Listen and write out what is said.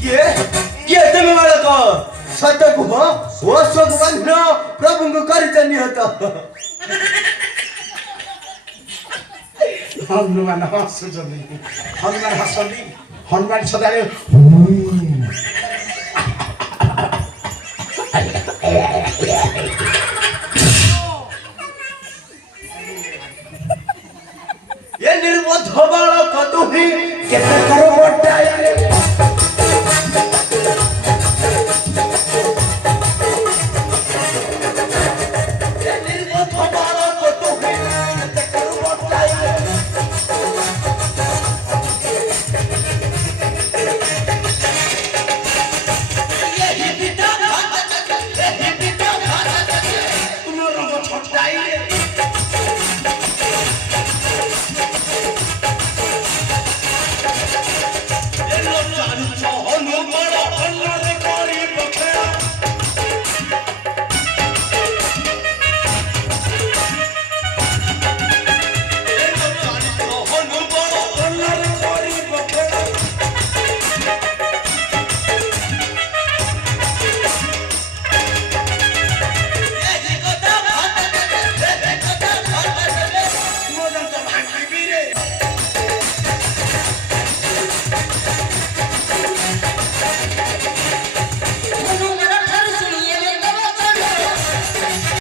किए तुम बालक सत्य कुह हो सब बंधन प्रभु को कर निहत हनुमान हसुଛନ୍ତି हनुमान हसନ୍ତି हनुमान सदाବେଳେ ये निर्बोध बालक तुही କେତେ କର ବଟାଏ